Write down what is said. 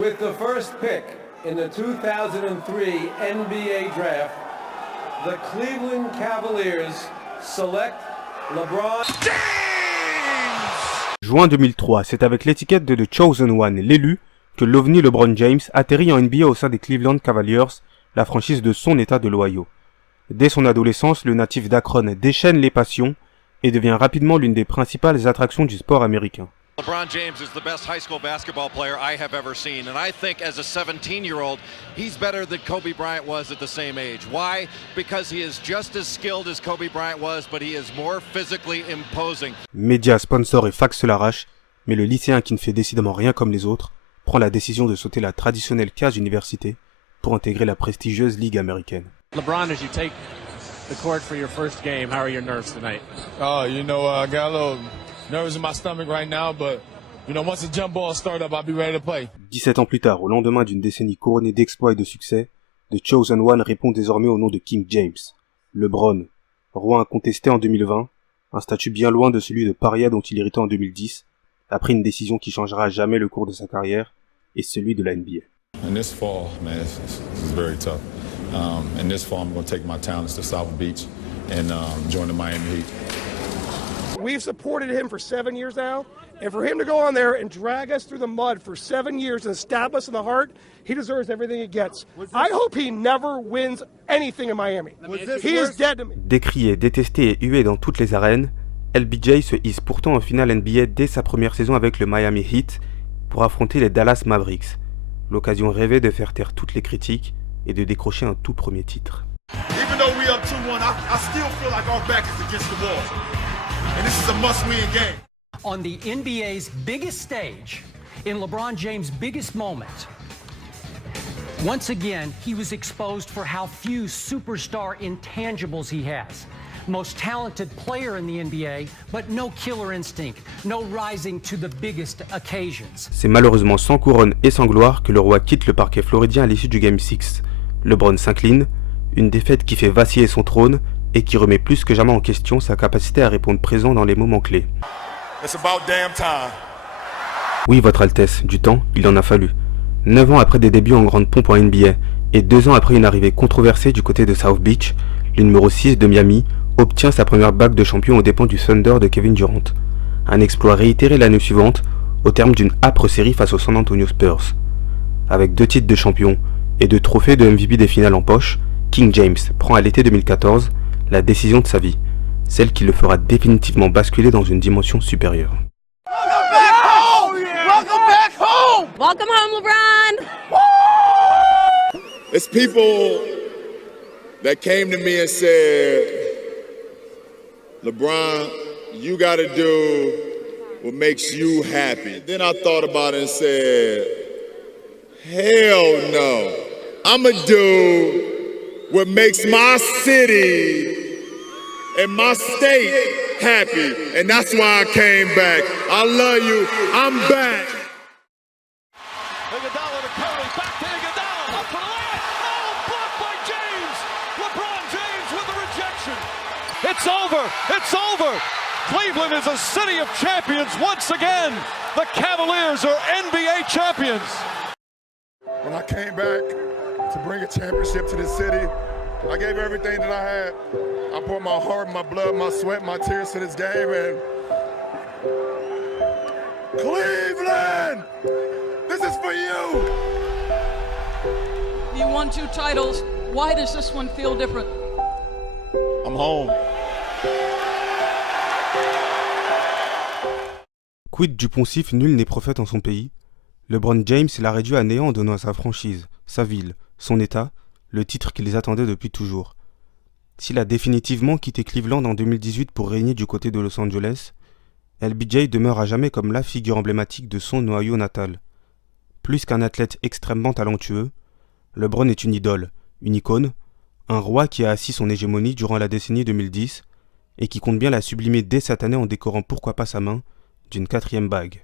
With the first pick in the 2003 NBA draft, the Cleveland Cavaliers select LeBron James. Juin 2003, c'est avec l'étiquette de The Chosen One, l'élu, que l'OVNI LeBron James atterrit en NBA au sein des Cleveland Cavaliers, la franchise de son état de l'Ohio. Dès son adolescence, le natif d'Akron déchaîne les passions et devient rapidement l'une des principales attractions du sport américain. LeBron James is the best high school basketball player I have ever seen, and I think as a 17-year-old, he's better than Kobe Bryant was at the same age. Why? Because he is just as skilled as Kobe Bryant was, but he is more physically imposing. Médias, sponsors et fax se l'arrachent, mais le lycéen qui ne fait décidément rien comme les autres prend la décision de sauter la traditionnelle case université pour intégrer la prestigieuse ligue américaine. LeBron, as you take the court for your first game, how are your nerves tonight? Oh, I got a little nerves in my stomach right now, but once the jump ball start up, I'll be ready to play. 17 ans plus tard, au lendemain d'une décennie couronnée d'exploits et de succès, The Chosen One répond désormais au nom de King James. LeBron, roi incontesté en 2020, un statut bien loin de celui de paria dont il héritait en 2010, a pris une décision qui changera à jamais le cours de sa carrière et celui de la NBA. And this fall, man, it's very tough. And this fall, I'm going to take my talents to South Beach and join the Miami Heat. We've supported him for 7 years now, and for him to go on there and drag us through the mud for 7 years and stab us in the heart, he deserves everything he gets. I hope he never wins anything in Miami. He is dead to me. Décrié, détesté et hué dans toutes les arènes, LBJ se hisse pourtant en finale NBA dès sa première saison avec le Miami Heat pour affronter les Dallas Mavericks. L'occasion rêvée de faire taire toutes les critiques et de décrocher un tout premier titre. Even though we up 2-1, I still feel like our back is against the wall. And this is a must-win game. On the NBA's biggest stage, in LeBron James' biggest moment, once again, he was exposed for how few superstar intangibles he has. Most talented player in the NBA, but no killer instinct, no rising to the biggest occasions. C'est malheureusement sans couronne et sans gloire que le roi quitte le parquet floridien à l'issue du Game 6. LeBron s'incline, une défaite qui fait vaciller son trône et qui remet plus que jamais en question sa capacité à répondre présent dans les moments clés. It's about damn time. Oui, Votre Altesse, du temps, il en a fallu. 9 ans après des débuts en grande pompe en NBA et 2 ans après une arrivée controversée du côté de South Beach, le numéro 6 de Miami obtient sa première bague de champion aux dépens du Thunder de Kevin Durant. Un exploit réitéré l'année suivante au terme d'une âpre série face aux San Antonio Spurs. Avec 2 titres de champion et 2 trophées de MVP des finales en poche, King James prend à l'été 2014 la décision de sa vie, celle qui le fera définitivement basculer dans une dimension supérieure. Welcome back home! Welcome back home! Welcome home, LeBron! It's people that came to me and said, LeBron, you got to do what makes you happy. Then I thought about it and said, hell no. I'm going to do what makes my city and my state happy. And that's why I came back. I love you. I'm back. Iguodala to Curry, back to Iguodala, up for the layup. Oh, blocked by James. LeBron James with the rejection. It's over. It's over. Cleveland is a city of champions once again. The Cavaliers are NBA champions. When I came back to bring a championship to this city, I gave everything that I had. I poured my heart, my blood, my sweat, my tears to this game, and Cleveland, this is for you. You won 2 titles. Why does this one feel different? I'm home. Quid du poncif, nul n'est prophète en son pays. LeBron James l'a réduit à néant en donnant à sa franchise, sa ville, son état, le titre qui les attendait depuis toujours. S'il a définitivement quitté Cleveland en 2018 pour régner du côté de Los Angeles, LBJ demeure à jamais comme la figure emblématique de son Ohio natal. Plus qu'un athlète extrêmement talentueux, LeBron est une idole, une icône, un roi qui a assis son hégémonie durant la décennie 2010 et qui compte bien la sublimer dès cette année en décorant pourquoi pas sa main d'une 4e bague.